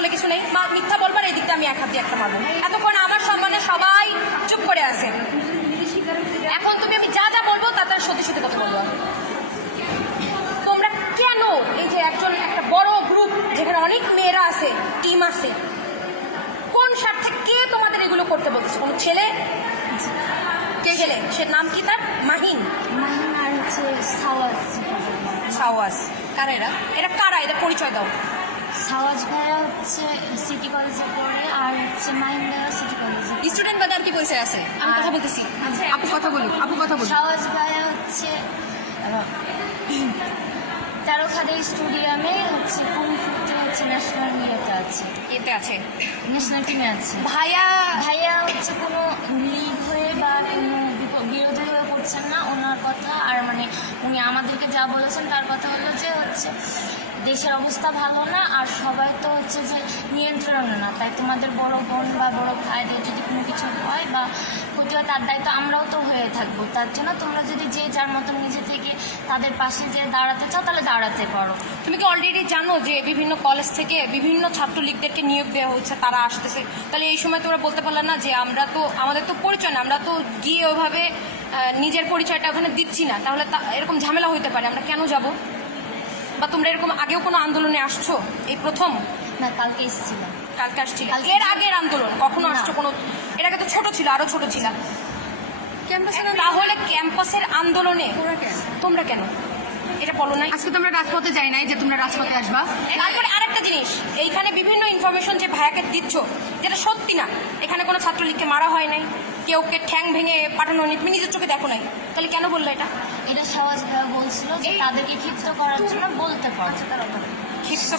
বলে কিছু নেই, মিথ্যা বলবার এই দিকটা আমি এক হাত দিয়ে একটা মারবো। এতক্ষণ আমার সম্মানে সবাই চুপ করে আছে, এখন তুমি আমি যা যা বলবো তা তার সত্যি সত্যি কথা বলবো। তোমরা কেন এই যে একটা বড় গ্রুপ যেখানে অনেক মেয়েরা আছে, টিম আছে, কোন স্বার্থে কে তোমাদের এগুলো করতে বলতেছে? কোনো ছেলে? কে ছেলে? সে নাম কি তার? মাহিন আর হচ্ছে সাওয়াজ। সাওয়াজ কারা এরা? এরা কারা? এদের পরিচয় দাও। সাওয়াজ ভাইয়া হচ্ছে সিটি কলেজে পড়ে, আর হচ্ছে মাহিন ভাইয়া সিটি কলেজে। স্টুডেন্ট বাদে আর কি পরিচয় আছে? আমি কথা বলতেছি, আপু কথা বলুন, আপু কথা বলুন। সাওয়াজ ভাইয়া হচ্ছে তেরোখাদে স্টুডিয়ামে হচ্ছে কুংফুতে হচ্ছে ন্যাশনাল ইয়েতে আছে, এতে আছে, ন্যাশনাল টিমে আছে। ভাইয়া ভাইয়া হচ্ছে কোনো লিড হয়ে বা কোনো বিরোধী হয়ে করছেন না ওনার কথা। আর মানে উনি আমাদেরকে যা বলেছেন তার কথা হলো যে হচ্ছে দেশের অবস্থা ভালো না, আর সবাই তো হচ্ছে যে নিয়ন্ত্রণে না, তাই তোমাদের বড় বোন বা বড় ভাইদের যদি কোনো কিছু হয় বা ক্ষতি হয় তার দায়িত্ব আমরাও তো হয়ে থাকবো। তার জন্য তোমরা যদি যে যার মতো নিজে থেকে তাদের পাশে যে দাঁড়াতে চাও তাহলে দাঁড়াতে পারো। তুমি কি অলরেডি জানো যে বিভিন্ন কলেজ থেকে বিভিন্ন ছাত্রলীগদেরকে নিয়োগ দেওয়া হচ্ছে, তারা আসতেছে? তাহলে এই সময় তোমরা বলতে পারলে না যে আমাদের তো পরিচয় না, আমরা তো গিয়ে ওইভাবে নিজের পরিচয়টা ওখানে দিচ্ছি না, তাহলে এরকম ঝামেলা হইতে পারে, আমরা কেন যাব? বা তোমরা এরকম আগেও কোনো আন্দোলনে আসছো? এই প্রথম? না, কালকে এসেছিলাম। কালকে আসছিল? এর আগের আন্দোলন কখনো আসছো? কোনো এর আগে তো ছোট ছিল, আরো ছোট ছিল। তাহলে ক্যাম্পাসের আন্দোলনে তোমরা কেন এটা বলো নাই? আজকে তোমরা রাজপথে যাই নাই যে তোমরা রাজপথে আসবা। তারপরে আরেকটা জিনিস, এইখানে বিভিন্ন ইনফরমেশন যে ভাইয়াকে দিচ্ছ যেটা সত্যি না, এখানে কোনো ছাত্রলীগকে মারা হয় নাই, কেউকে ঠ্যাং ভেঙে পাঠানো হয়নি, তুমি নিজের চোখে দেখো নাই, তাহলে কেন বললো এটা? এটা সহজ ভাবে বলছিল যে তাদেরকে ক্ষিপ্ত করার জন্য বলতে পারছে। ক্ষিপ্ত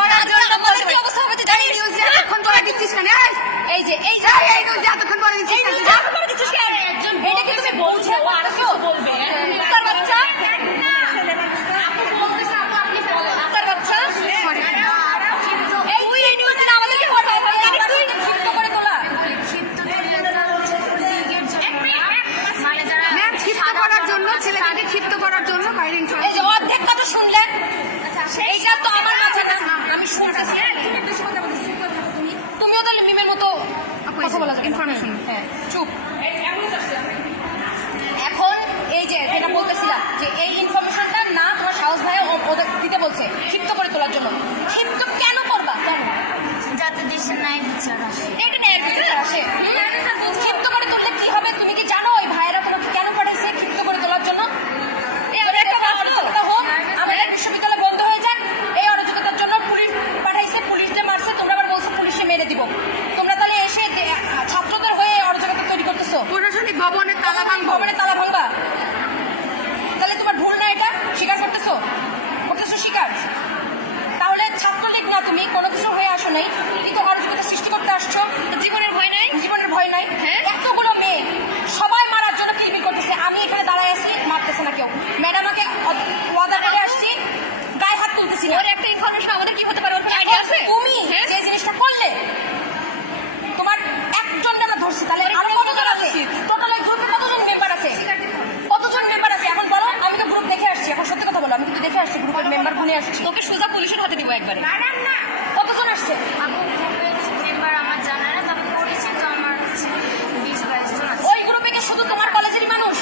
করার জন্য বলতে কি অবস্থা হবে তুই জানিস? এতক্ষণ পরে দিচ্ছিস কেন? এই যে এই নিউজ এতক্ষণ পরে দিচ্ছিস কেন? এটা কি তুমি বলছো আর কেউ বলবে? তার বাচ্চা তার বাচ্চা এই তুই এই নিউজে না আমাদেরকে বলতে হবে, এটা তুই ক্ষিপ্ত করে তোলা। ম্যাম, ক্ষিপ্ত করার জন্য, ছেলেটাকে ক্ষিপ্ত করার জন্য বাইরে এই যে অর্ধেক কথা শুনলেন, এইটা তো আমার কথা না, আমি শুনতেছি। তুমিও তাহলে মিমের মতো কথা বলা যাবে ইনফরমেশন। হ্যাঁ, চুপ। এখন এই যে যেটা বলতেছিলাম যে এই ইনফরমেশনটা না তোমার সাহস ভাই ওদের দিতে বলছে ক্ষিপ্ত করে তোলার জন্য। ক্ষিপ্ত কেন করবা? কেন? যাতে দেশের ন্যায় বিচার আসে। এটা ন্যায়ের বিচার আসে। ক্ষিপ্ত করে তুললে কি হবে তুমি কি জানো? ওই ভাইয়েরা তোমাকে কেন পাঠাইছে ক্ষিপ্ত করে তোলার জন্য? আমাদের বিশ্ববিদ্যালয় বন্ধ হয়ে যাক, এই অরাজকতার জন্য পুলিশ পাঠাইছে, পুলিশে মারছে, তোমরা আবার বলছো পুলিশে মেরে দিব। তোমরা তাহলে এসে ছাত্রদের হয়ে অরাজকতা তৈরি করতেছো। প্রশাসনিক ভবনের তালা ভাঙবো। ভবনের তালা ভাঙবা? তাহলে তোমার ভুল না, এটা স্বীকার করতেছো স্বীকার? তাহলে ছাত্রলীগ না, তুমি কোনো কিছু হয়ে আসো নাই, কিন্তু অরাজকতা সৃষ্টি করতে আসছো। জীবনের ভয় নাই? জীবনের ভয় নাই। এতগুলো মেয়ে সবাই মারার জন্য কিলবিল করতেছে, আমি এখানে দাঁড়ায় আছি, মারতেছে না কেউ। ম্যাডামকে ওয়াদা করে আসছি, গায়ে হাত তুলতেছি না। ওর একটা ইনফরমেশন আমাদের কি হতে পারে আইডিয়া আছে? তুমি যে জিনিসটা করলে, তোমার একজন আমরা ধরছি, তাহলে আরো কতজন আছে? টোটাল এই গ্রুপে কতজন মেম্বার আছে? কতজন মেম্বার আছে এখন বলো? আমি তো গ্রুপ দেখে আসছি, এখন সত্যি কথা বলো, আমি কিন্তু দেখে আসছি, গ্রুপের মেম্বার গুনে আসছি। তোকে সোজা পুলিশের হাতে দিব একবারে। কতজন আসছে? মেম্বার আমার জানা না, তবে পরিচিত আমার 20-22 জন আছে। ওই গ্রুপে কি শুধু তোমার কলেজেরই মানুষ?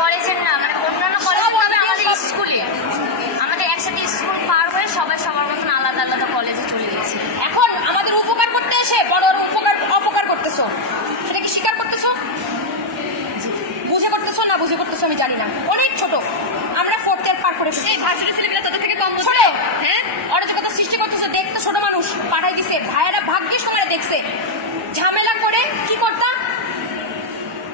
কলেজের না, মানে অন্যান্য কলেজ, আমাদের স্কুলে, আমাদের একসাথে স্কুল পার হয়ে সবাই সবার মতন আলাদা আলাদা কলেজে চলে গেছে। এখন আমাদের উপকার করতে এসে বড় অপকার করতেছো, সেটা কি স্বীকার করতেছো? বুঝে করতেছো না বুঝে করতেছো আমি জানি না, অনেক ছোট, আমরা 4th ইয়ার পার করে ফেলছি। ভার্সিটি ছেলেমেয়েরা তাদের থেকে কম ছোট, হ্যাঁ? অরাজকতা সৃষ্টি করতেছে, দেখতে ছোট মানুষ পাঠাই দিছে, ভাইয়েরা ভাগ্যিস তোমরা দেখছে। ঝামেলা করে কি করতা?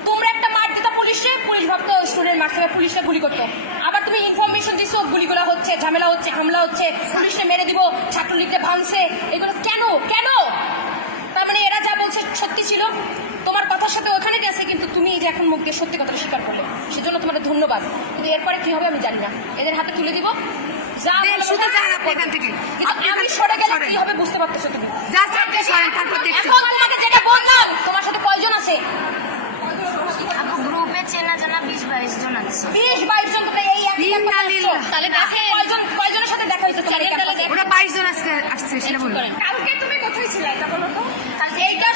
তোমরা একটা মার দিতা পুলিশে, পুলিশ ভাবতো স্টুডেন্ট মারছে, পুলিশে গুলি করতো। আবার তুমি ইনফরমেশন দিছো গুলিগুলা হচ্ছে, ঝামেলা হচ্ছে, হামলা হচ্ছে, পুলিশে মেরে দিব, ছাত্রলীগকে ভাঙছে, এগুলো কেন? কেন? তার মানে এরা যা বলছে সত্যি ছিল, তোমার কথার সাথে ওখানে গেছে, কিন্তু তুমি এই যে এখন মুখ দিয়ে সত্যি কথাটা স্বীকার করলে, সেজন্য তোমাদের ধন্যবাদ। কিন্তু এরপরে কি হবে আমি জানি না, এদের হাতে তুলে দিব, যা শুধু যান আপনি এখান থেকে। আমি সরে গেলে কি হবে বুঝতে পারতেছো তুমি? জাস্ট আপনি সরেন, তারপর দেখছি। এখন তোমাকে যেটা বললাম, তোমার সাথে কয়জন আছে? গ্রুপে চেনা জানা 20-22 জন আছে। 20-22 জন, তো এই এক তাহলে কয়জনের সাথে দেখা হয়েছে তোমার এই ক্যাম্পাসে? ওরা 22 জন আজকে আসছে সেটা বলো। করেন। কালকে তুমি কোথায় ছিলে এটা বলো তো? কালকে এইটার